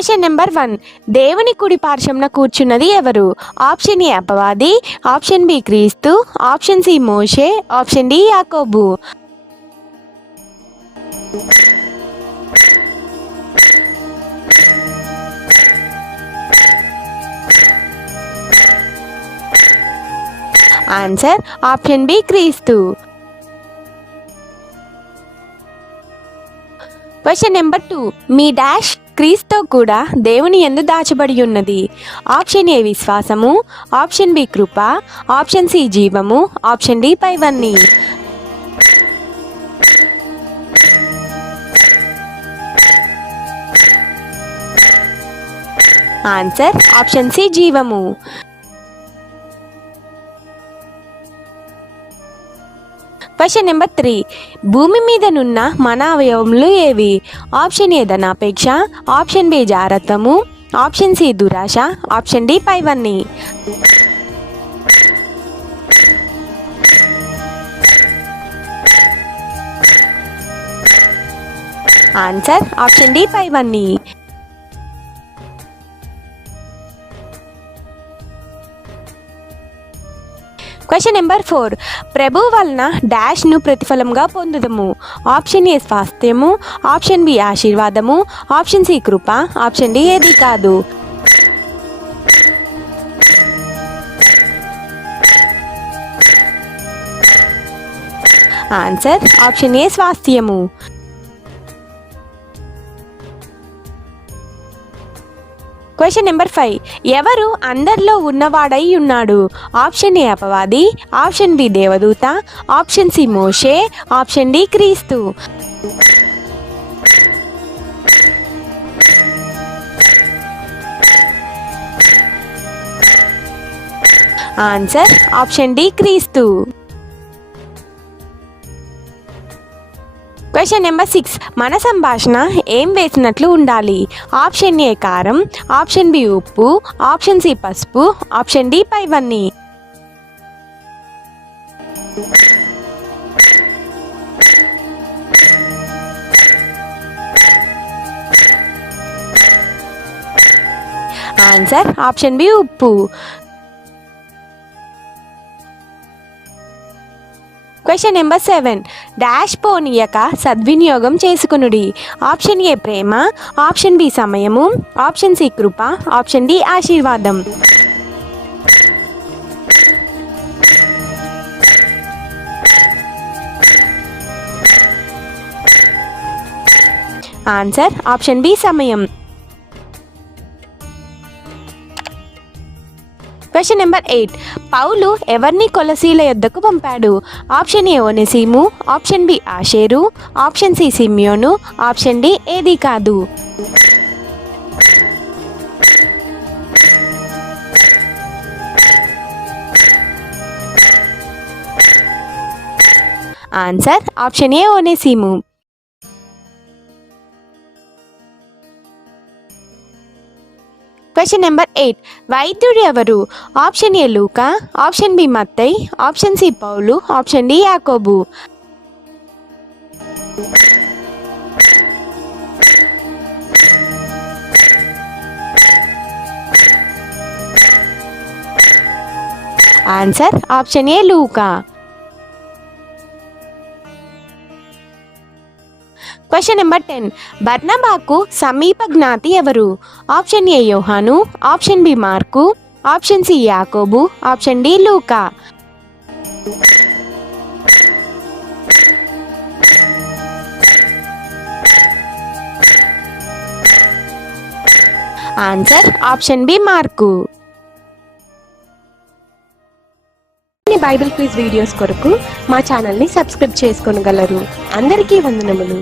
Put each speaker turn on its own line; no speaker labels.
Question number one దేవుని కుడి పార్శ్వంన కూర్చున్నది ఎవరు? ఆప్షన్ ఏ అపవాది. ఆప్షన్ బి క్రీస్తు. ఆప్షన్ సి మోషే. ఆప్షన్ డి యాకోబు. ఆన్సర్ ఆప్షన్ బి క్రీస్తు. క్వశ్చన్ నెంబర్ టూ మీ డాష్ క్రీస్తో కూడా దేవుని ఎందు దాచబడి ఉన్నది. ఆప్షన్ ఏ విశ్వాసము ఆప్షన్ బి కృప ఆప్షన్ సి జీవము ఆప్షన్ డి పైవన్నీ. ఆన్సర్ ఆప్షన్ సి జీవము. Question number three. భూమి మీద నున్న మన అవయవములు ఏవి? ఆప్షన్ ఏ ధనాపేక్ష ఆప్షన్ బి జారత్వము ఆప్షన్ సి దురాశ ఆప్షన్ డి పైవన్నీ. ఆన్సర్ ఆప్షన్ డి పైవన్నీ. Question number four. ప్రభు వలన డాష్ను ప్రతిఫలంగా పొందుదము. ఆప్షన్ ఏ స్వాస్థ్యము ఆప్షన్ బి ఆశీర్వాదము ఆప్షన్ సి కృప ఆప్షన్ డి ఏది కాదు. ఆన్సర్ ఆప్షన్ ఏ స్వాస్థ్యము. క్వశ్చన్ నెంబర్ ఫైవ్ ఎవరు అందరిలో ఉన్నవాడై ఉన్నాడు? ఆప్షన్ ఏ అపవాది ఆప్షన్ బి దేవదూత ఆప్షన్ సి మోషే ఆప్షన్ డి క్రీస్తు. ఆన్సర్ ఆప్షన్ డి క్రీస్తు. క్వశ్చన్ నెంబర్ సిక్స్ మన సంభాషణ ఏం వేసినట్లు ఉండాలి? ఆప్షన్ ఏ కారం ఆప్షన్ బి ఉప్పు ఆప్షన్ సి పసుపు ఆప్షన్ డి పైవన్నీ. ఆన్సర్ ఆప్షన్ బి ఉప్పు. క్వశ్చన్ నెంబర్ సెవెన్ డాష్ పోనీయక సద్వినియోగం చేసుకునుడి. ఆప్షన్ ఏ ప్రేమ ఆప్షన్ బి సమయము ఆప్షన్ సి కృప ఆప్షన్ డి ఆశీర్వాదం. ఆన్సర్ ఆప్షన్ బి సమయం. Question number eight. పౌలు ఎవరిని కొలసీల యొద్దకు పంపాడు? ఆప్షన్ ఏ ఓనెసీము ఆప్షన్ బి ఆషేరు ఆప్షన్ సి సిమియోను ఆప్షన్ డి ఏది కాదు. ఆన్సర్ ఆప్షన్ ఏ ఓనెసీము. క్వశ్చన్ నెంబర్ ఎయిట్ వైద్యుడు ఎవరు ఆప్షన్ ఏ లూకా ఆప్షన్ బి మత్తై ఆప్షన్ సి పౌలు ఆప్షన్ డి యాకోబు ఆన్సర్ ఆప్షన్ ఏ లూకా క్వశ్చన్ నెంబర్ టెన్ బర్నబాకు సమీప జ్ఞాతి ఎవరు? ఆప్షన్ ఏ యోహాను ఆప్షన్ బి మార్కు ఆప్షన్ సి యాకోబు ఆప్షన్ డి లూకా. ఆన్సర్ ఆప్షన్ బి మార్కు. బైబిల్ క్విజ్ వీడియోస్ కొరకు మా ఛానల్ని సబ్స్క్రైబ్ చేసుకోగలరు. అందరికీ వందనములు.